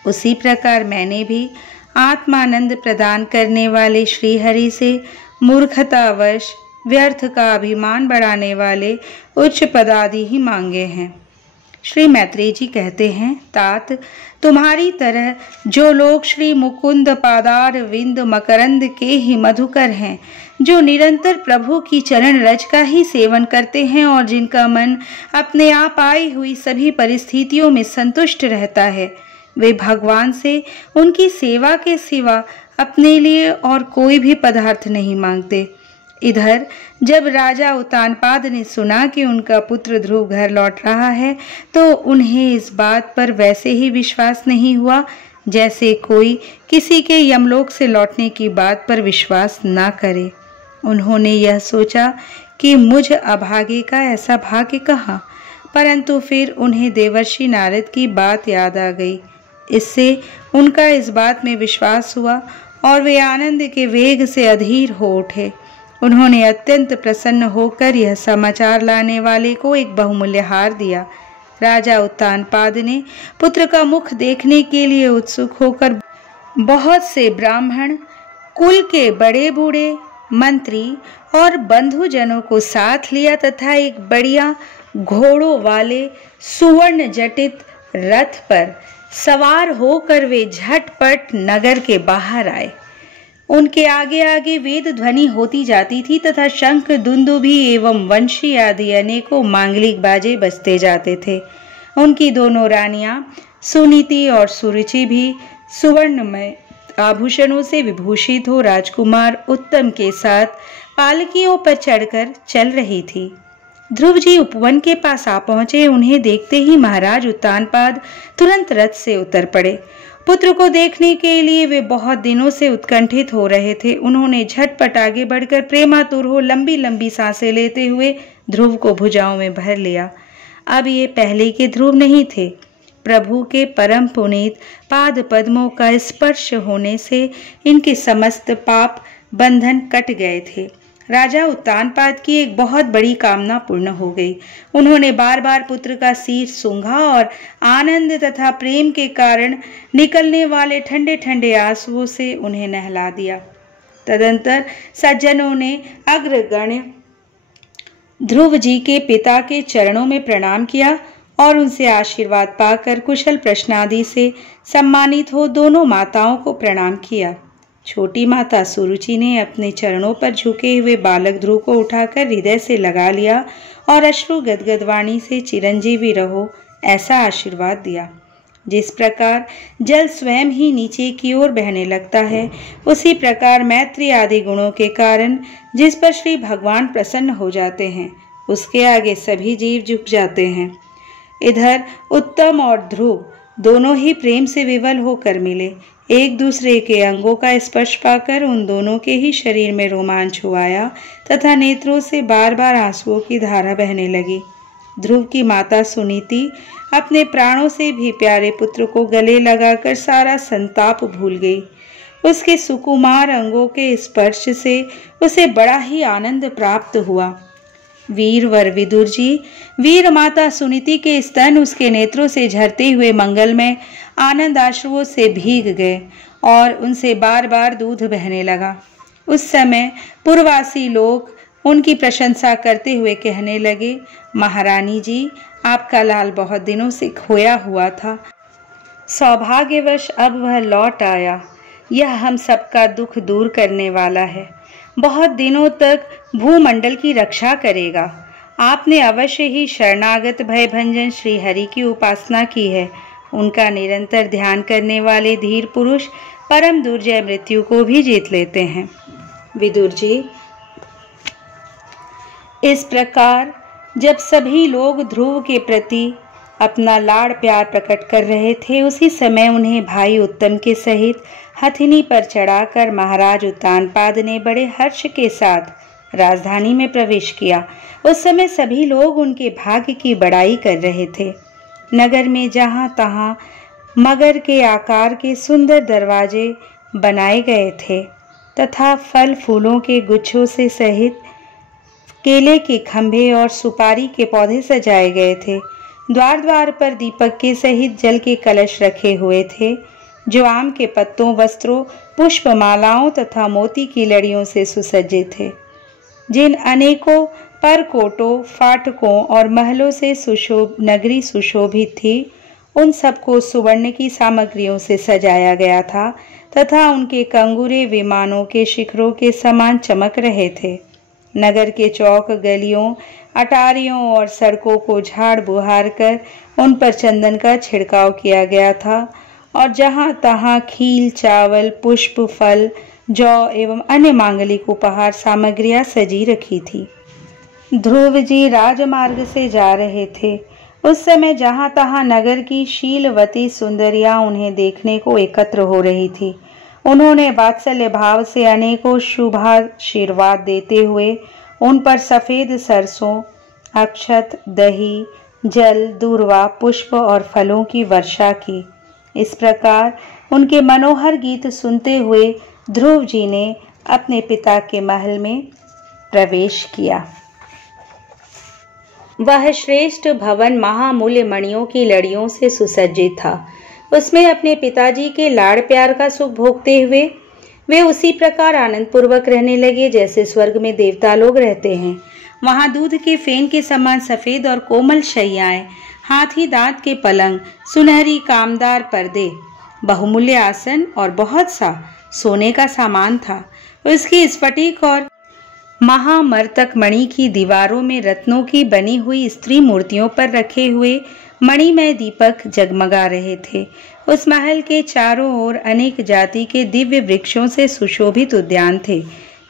उसी प्रकार मैंने भी आत्मानंद प्रदान करने वाले श्री हरि से मूर्खतावश व्यर्थ का अभिमान बढ़ाने वाले उच्च पदादि ही मांगे हैं। श्री मैत्रेय जी कहते हैं, तात तुम्हारी तरह जो लोग श्री मुकुंद पादार विंद मकरंद के ही मधुकर हैं, जो निरंतर प्रभु की चरण रज का ही सेवन करते हैं और जिनका मन अपने आप आई हुई सभी परिस्थितियों में संतुष्ट रहता है, वे भगवान से उनकी सेवा के सिवा अपने लिए और कोई भी पदार्थ नहीं मांगते। इधर जब राजा उत्तानपाद ने सुना कि उनका पुत्र ध्रुव घर लौट रहा है, तो उन्हें इस बात पर वैसे ही विश्वास नहीं हुआ जैसे कोई किसी के यमलोक से लौटने की बात पर विश्वास ना करे। उन्होंने यह सोचा कि मुझ अभागे का ऐसा भाग्य कहाँ, परंतु फिर उन्हें देवर्षि नारद की बात याद आ गई। इससे उनका इस बात में विश्वास हुआ और वे आनंद के वेग से अधीर हो उठे। उन्होंने अत्यंत प्रसन्न होकर यह समाचार लाने वाले को एक बहुमूल्य हार दिया। राजा उत्तानपाद ने पुत्र का मुख देखने के लिए उत्सुक होकर बहुत से ब्राह्मण, कुल के बड़े बूढ़े, मंत्री और बंधुजनों को साथ लिया तथा एक बढ़िया घोड़ों वाले सुवर्ण जटित रथ पर सवार होकर वे झटपट नगर के बाहर आए। उनके आगे आगे वेद ध्वनि होती जाती थी तथा शंख, दुंदुभी एवं वंशी आदि अनेकों मांगलिक बाजे बजते जाते थे। उनकी दोनों रानियां सुनीति और सुरुचि भी सुवर्णमय आभूषणों से विभूषित हो राजकुमार उत्तम के साथ पालकियों पर चढ़कर चल रही थी। ध्रुव जी उपवन के पास आ पहुंचे। उन्हें देखते ही महाराज उत्तानपाद तुरंत रथ से उतर पड़े। पुत्र को देखने के लिए वे बहुत दिनों से उत्कंठित हो रहे थे। उन्होंने झटपट आगे बढ़कर प्रेमातुर हो लंबी लंबी सांसें लेते हुए ध्रुव को भुजाओं में भर लिया। अब ये पहले के ध्रुव नहीं थे। प्रभु के परम पुनीत पाद पद्मों का स्पर्श होने से इनके समस्त पाप बंधन कट गए थे। राजा उत्तानपाद की एक बहुत बड़ी कामना पूर्ण हो गई। उन्होंने बार बार पुत्र का सिर सूंघा और आनंद तथा प्रेम के कारण निकलने वाले ठंडे ठंडे आंसुओं से उन्हें नहला दिया। तदंतर सज्जनों ने अग्रगण्य ध्रुव जी के पिता के चरणों में प्रणाम किया और उनसे आशीर्वाद पाकर कुशल प्रश्नादि से सम्मानित हो दोनों माताओं को प्रणाम किया। छोटी माता सुरुचि ने अपने चरणों पर झुके हुए बालक ध्रुव को उठाकर हृदय से लगा लिया और अश्रु गदगद वाणी से चिरंजीवी रहो ऐसा आशीर्वाद दिया। जिस प्रकार जल स्वयं ही नीचे की ओर बहने लगता है, उसी प्रकार मैत्री आदि गुणों के कारण जिस पर श्री भगवान प्रसन्न हो जाते हैं, उसके आगे सभी जीव झुक जाते हैं। इधर उत्तम और ध्रुव दोनों ही प्रेम से विवल होकर मिले। एक दूसरे के अंगों का स्पर्श पाकर उन दोनों के ही शरीर में रोमांच हुआया तथा नेत्रों से बार बार आंसुओं की धारा बहने लगी। ध्रुव की माता सुनीति अपने प्राणों से भी प्यारे पुत्र को गले लगाकर सारा संताप भूल गई। उसके सुकुमार अंगों के स्पर्श से उसे बड़ा ही आनंद प्राप्त हुआ। वीरवर विदुर जी, वीर माता सुनीति के स्तन उसके नेत्रों से झरते हुए मंगलमय आनंद आश्रुओं से भीग गए और उनसे बार बार दूध बहने लगा। उस समय पुरवासी लोग उनकी प्रशंसा करते हुए कहने लगे, महारानी जी, आपका लाल बहुत दिनों से खोया हुआ था, सौभाग्यवश अब वह लौट आया। यह हम सबका दुख दूर करने वाला है, बहुत दिनों तक भूमंडल की रक्षा करेगा। आपने अवश्य ही शरणागत भयभंजन श्री हरि की उपासना की है। उनका निरंतर ध्यान करने वाले धीर पुरुष परम दुर्जय मृत्यु को भी जीत लेते हैं। विदुर जी, इस प्रकार जब सभी लोग ध्रुव के प्रति अपना लाड़ प्यार प्रकट कर रहे थे, उसी समय उन्हें भाई उत्तम के सहित हथिनी पर चढ़ाकर महाराज उत्तानपाद ने बड़े हर्ष के साथ राजधानी में प्रवेश किया। उस समय सभी लोग उनके भाग्य की बड़ाई कर रहे थे। नगर में जहां तहां मगर के आकार के सुंदर दरवाजे बनाए गए थे तथा फल फूलों के गुच्छों से सहित केले के खंभे और सुपारी के पौधे सजाए गए थे। द्वार द्वार पर दीपक के सहित जल के कलश रखे हुए थे, जो आम के पत्तों, वस्त्रों, पुष्पमालाओं तथा मोती की लड़ियों से सुसज्जित थे। जिन अनेकों परकोटों, फाटकों और महलों से नगरी सुशोभित थी, उन सबको सुवर्ण की सामग्रियों से सजाया गया था तथा उनके कंगूरे विमानों के शिखरों के समान चमक रहे थे। नगर के चौक गलियों, अटारियों और सड़कों को झाड़ बुहार कर उन पर चंदन का छिड़काव किया गया था और जहां तहां खील, चावल, पुष्प, फल, जौ एवं अन्य मांगलिक उपहार सामग्रियां सजी रखी थी। ध्रुव जी राजमार्ग से जा रहे थे। उस समय जहां तहां नगर की शीलवती सुंदरियां उन्हें देखने को एकत्र हो रही थी। उन्होंने वात्सल्य भाव से अनेकों शुभाशीर्वाद देते हुए उन पर सफेद सरसों, अक्षत, दही, जल, दूर्वा, पुष्प और फलों की वर्षा की। इस प्रकार उनके मनोहर गीत सुनते हुए ध्रुव जी ने अपने पिता के महल में प्रवेश किया। वह श्रेष्ठ भवन महामूल्य मणियों की लड़ियों से सुसज्जित था। उसमें अपने पिताजी के लाड़ प्यार का सुख भोगते हुए वे उसी प्रकार आनंद पूर्वक रहने लगे जैसे स्वर्ग में देवता लोग रहते हैं। वहां दूध के फेन के समान सफेद और कोमल शैयाएं, हाथी दांत के पलंग, सुनहरी कामदार पर्दे, बहुमूल्य आसन और बहुत सा सोने का सामान था। उसकी स्फटिक और महामर्तक मणि की दीवारों में रत्नों की बनी हुई स्त्री मूर्तियों पर रखे हुए मणिमय दीपक जगमगा रहे थे। उस महल के चारों ओर अनेक जाति के दिव्य वृक्षों से सुशोभित उद्यान थे,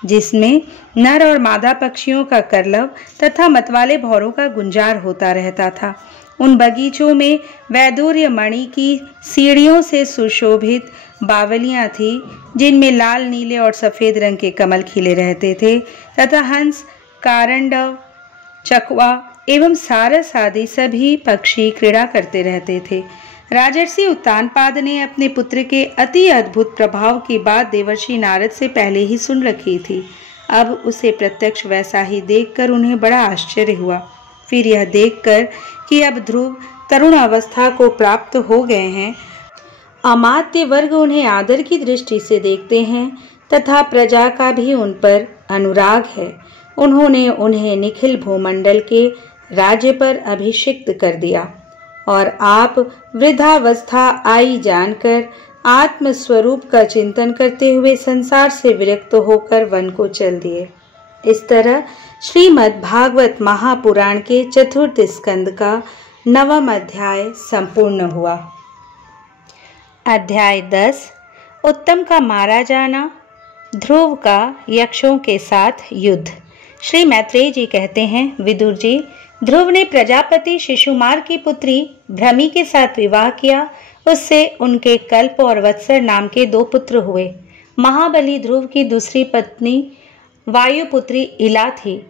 जिसमें नर और मादा पक्षियों का करलव तथा मतवाले भौरों का गुंजार होता रहता था। उन बगीचों में वैदूर्य मणि की सीढ़ियों से सुशोभित बावलियां थी, जिनमें लाल, नीले और सफेद रंग के कमल खिले रहते थे तथा हंस, कारंडव, चकवा एवं सारस आदि सभी पक्षी क्रीड़ा करते रहते थे। राजर्षि उत्तानपाद ने अपने पुत्र के अति अद्भुत प्रभाव की बात देवर्षि नारद से पहले ही सुन रखी थी। अब उसे प्रत्यक्ष वैसा ही देखकर उन्हें बड़ा आश्चर्य हुआ। फिर यह देखकर कि अब ध्रुव तरुण अवस्था को प्राप्त हो गए हैं, अमात्य वर्ग उन्हें आदर की दृष्टि से देखते हैं तथा प्रजा का भी उन पर अनुराग है, उन्होंने उन्हें निखिल भूमंडल के राज्य पर अभिषिक्त कर दिया और आप वृद्धावस्था आई जानकर आत्म स्वरूप का चिंतन करते हुए संसार से विरक्त होकर वन को चल दिए। इस तरह श्रीमद् भागवत महापुराण के चतुर्थ स्कंद का 9वां अध्याय संपूर्ण हुआ। अध्याय 10 उत्तम का मारा जाना, ध्रुव का यक्षों के साथ युद्ध। श्री मैत्रेय जी कहते हैं, विदुर जी, ध्रुव ने प्रजापति शिशुमार की पुत्री भ्रमी के साथ विवाह किया। उससे उनके कल्प और वत्सर नाम के 2 पुत्र हुए। महाबली ध्रुव की दूसरी पत्नी वायुपुत्री इला थी।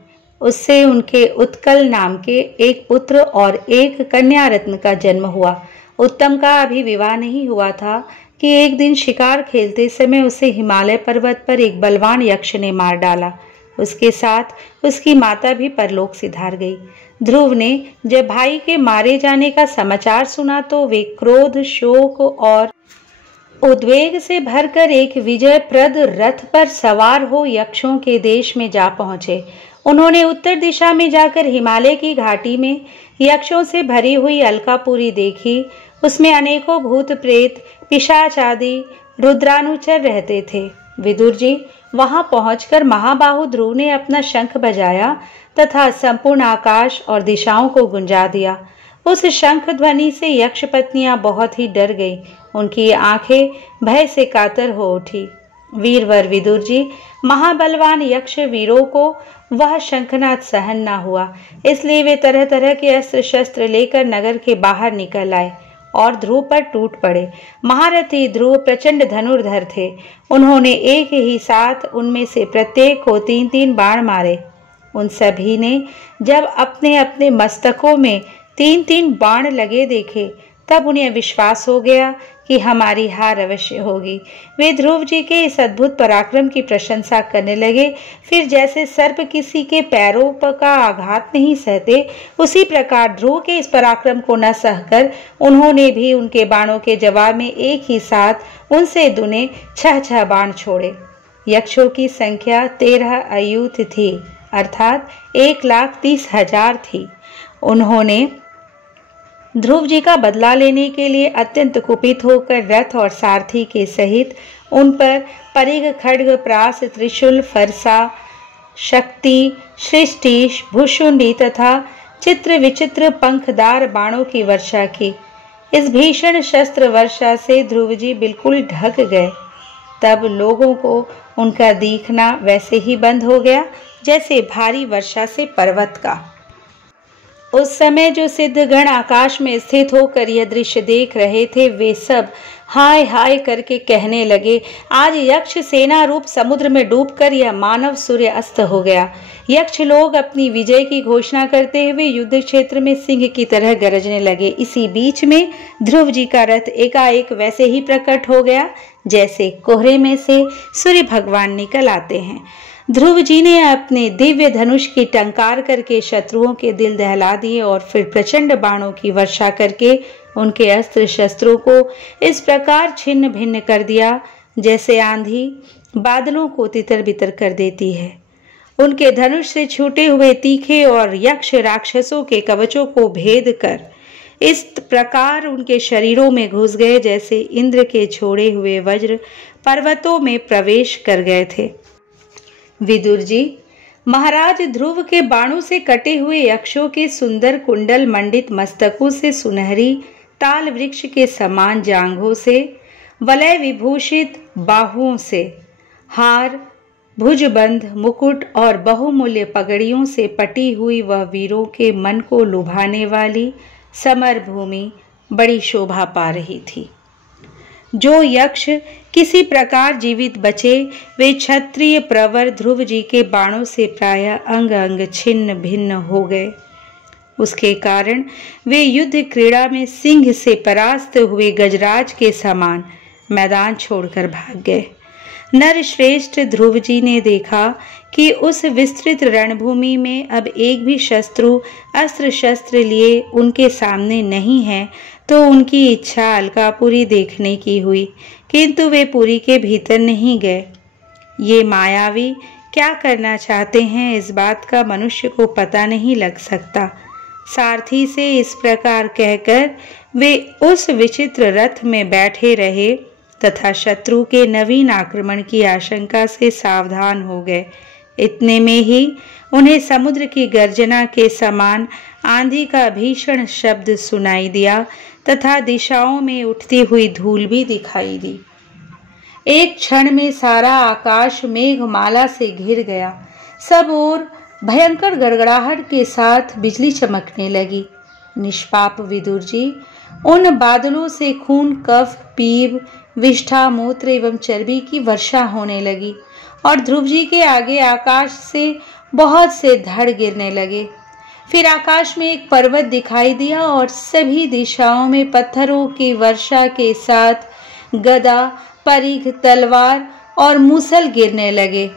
उससे उनके उत्कल नाम के 1 पुत्र और 1 कन्या रत्न का जन्म हुआ। उत्तम का अभी विवाह नहीं हुआ था कि एक दिन शिकार खेलते समय उसे हिमालय पर्वत पर एक बलवान यक्ष ने मार डाला। उसके साथ उसकी माता भी परलोक सिधार गई। ध्रुव ने जब भाई के मारे जाने का समाचार सुना तो वे क्रोध, शोक और उद्वेग से भरकर एक विजयप्रद रथ पर सवार हो यक्षों के देश में जा पहुंचे। उन्होंने उत्तर दिशा में जाकर हिमालय की घाटी में यक्षों से भरी हुई अलकापुरी देखी। उसमें अनेकों भूत प्रेत, पिशाच आदि रुद्रानुचर रहते थे। विदुर जी वहां पहुंचकर महाबाहु ध्रुव ने अपना शंख बजाया तथा संपूर्ण आकाश और दिशाओं को गुंजा दिया। उस शंख ध्वनि से यक्ष पत्नियां बहुत ही डर गईं। उनकी आंखें भय से कातर हो उठी। वीरवर विदुर जी, महाबलवान यक्ष वीरों को वह शंखनाद सहन न हुआ, इसलिए वे तरह तरह के अस्त्र शस्त्र लेकर नगर के बाहर निकल आए और ध्रुव पर टूट पड़े। महारथी ध्रुव प्रचंड धनुर्धर थे। उन्होंने एक ही साथ उनमें से प्रत्येक को 3-3 बाण मारे। उन सभी ने जब अपने अपने मस्तकों में 3-3 बाण लगे देखे तब उन्हें विश्वास हो गया कि हमारी हार अवश्य होगी। वे ध्रुव जी के इस अद्भुत पराक्रम की प्रशंसा करने लगे। फिर जैसे सर्प किसी के पैरों का आघात नहीं सहते, उसी प्रकार ध्रुव के इस पराक्रम को न सहकर उन्होंने भी उनके बाणों के जवाब में एक ही साथ उनसे दुने 6 बाण छोड़े। यक्षों की संख्या 13 अयूत थी, अर्थात 1,30,000 थी। उन्होंने ध्रुव जी का बदला लेने के लिए अत्यंत कुपित होकर रथ और सारथी के सहित उन पर परिघ, खड्ग, प्रास, त्रिशूल, फरसा, शक्ति, सृष्टि, भुशुंडी तथा चित्र विचित्र पंखदार बाणों की वर्षा की। इस भीषण शस्त्र वर्षा से ध्रुव जी बिल्कुल ढक गए। तब लोगों को उनका दिखना वैसे ही बंद हो गया जैसे भारी वर्षा से पर्वत का। उस समय जो सिद्धगण आकाश में स्थित होकर यह दृश्य देख रहे थे, वे सब हाय हाय करके कहने लगे, आज यक्ष सेना रूप समुद्र में डूबकर यह मानव सूर्य अस्त हो गया। यक्ष लोग अपनी विजय की घोषणा करते हुए युद्ध क्षेत्र में सिंह की तरह गरजने लगे। इसी बीच में ध्रुव जी का रथ एकाएक वैसे ही प्रकट हो गया जैसे कोहरे में से सूर्य भगवान निकल आते हैं। ध्रुव जी ने अपने दिव्य धनुष की टंकार करके शत्रुओं के दिल दहला दिए और फिर प्रचंड बाणों की वर्षा करके उनके अस्त्र शस्त्रों को इस प्रकार छिन्न भिन्न कर दिया जैसे आंधी बादलों को तितर बितर कर देती है। उनके धनुष से छूटे हुए तीखे और यक्ष राक्षसों के कवचों को भेद कर इस प्रकार उनके शरीरों में घुस गए जैसे इंद्र के छोड़े हुए वज्र पर्वतों में प्रवेश कर गए थे। विदुर जी, महाराज ध्रुव के बाणों से कटे हुए यक्षों के सुंदर कुंडल मंडित मस्तकों से, सुनहरी ताल वृक्ष के समान जांघों से, वलय विभूषित बाहुओं से, हार, भुजबंध, मुकुट और बहुमूल्य पगड़ियों से पटी हुई वह वीरों के मन को लुभाने वाली समर भूमि बड़ी शोभा पा रही थी। जो यक्ष किसी प्रकार जीवित बचे, वे क्षत्रिय प्रवर ध्रुव जी के बाणों से प्रायः अंग अंग छिन्न भिन्न हो गए। उसके कारण वे युद्ध क्रीड़ा में सिंह से परास्त हुए गजराज के समान मैदान छोड़कर भाग गए। नर श्रेष्ठ ध्रुव जी ने देखा कि उस विस्तृत रणभूमि में अब एक भी शत्रु अस्त्र शस्त्र लिए उनके सामने नहीं है, तो उनकी इच्छा अलकापुरी देखने की हुई, किंतु वे पुरी के भीतर नहीं गए। ये मायावी क्या करना चाहते हैं, इस बात का मनुष्य को पता नहीं लग सकता। सारथी से इस प्रकार कहकर वे उस विचित्र रथ में बैठे रहे तथा शत्रु के नवीन आक्रमण की आशंका से सावधान हो गए। इतने में ही उन्हें समुद्र की गर्जना के समान आंधी का भीषण शब्द सुनाई दिया तथा दिशाओं में उठती हुई धूल भी दिखाई दी। एक क्षण में सारा आकाश मेघमाला से घिर गया। सब ओर भयंकर गड़गड़ाहट के साथ बिजली चमकने लगी। निष्पाप विदुर जी, उन बादलों से खून, कफ, पीप, विष्ठा, मूत्र एवं चर्बी की वर्षा होने लगी और ध्रुव जी के आगे आकाश से बहुत से धड़ गिरने लगे। फिर आकाश में एक पर्वत दिखाई दिया और सभी दिशाओं में पत्थरों की वर्षा के साथ गदा, परिघ, तलवार और मूसल गिरने लगे।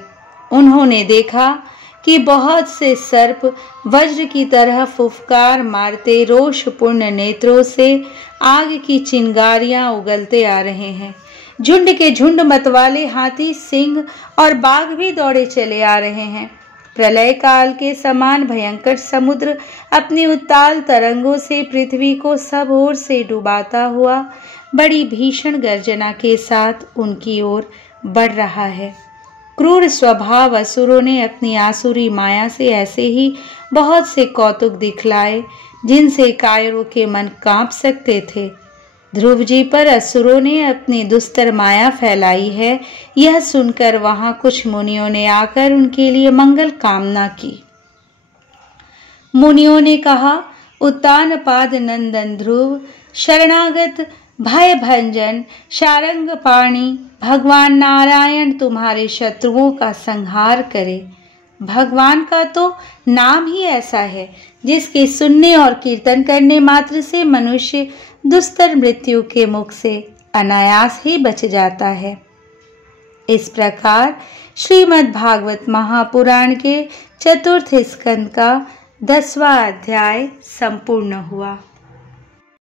उन्होंने देखा कि बहुत से सर्प वज्र की तरह फुफकार मारते रोषपूर्ण नेत्रों से आग की चिंगारियां उगलते आ रहे हैं। झुंड के झुंड मतवाले हाथी, सिंह और बाघ भी दौड़े चले आ रहे हैं। प्रलय काल के समान भयंकर समुद्र अपनी उत्ताल तरंगों से पृथ्वी को सब ओर से डुबाता हुआ बड़ी भीषण गर्जना के साथ उनकी ओर बढ़ रहा है। क्रूर स्वभाव असुरों ने अपनी आसुरी माया से ऐसे ही बहुत से कौतुक दिखलाए जिनसे कायरों के मन कांप सकते थे। ध्रुव जी पर असुरों ने अपनी दुस्तर माया फैलाई है, यह सुनकर वहां कुछ मुनियों ने आकर उनके लिए मंगल कामना की। मुनियों ने कहा, उत्तानपाद नंदन ध्रुव, शरणागत भय भंजन शारंग पाणी, भगवान नारायण तुम्हारे शत्रुओं का संहार करे। भगवान का तो नाम ही ऐसा है जिसके सुनने और कीर्तन करने मात्र से मनुष्य दुस्तर मृत्यु के मुख से अनायास ही बच जाता है। इस प्रकार श्रीमद् भागवत महापुराण के चतुर्थ स्कंद का 10वां अध्याय संपूर्ण हुआ।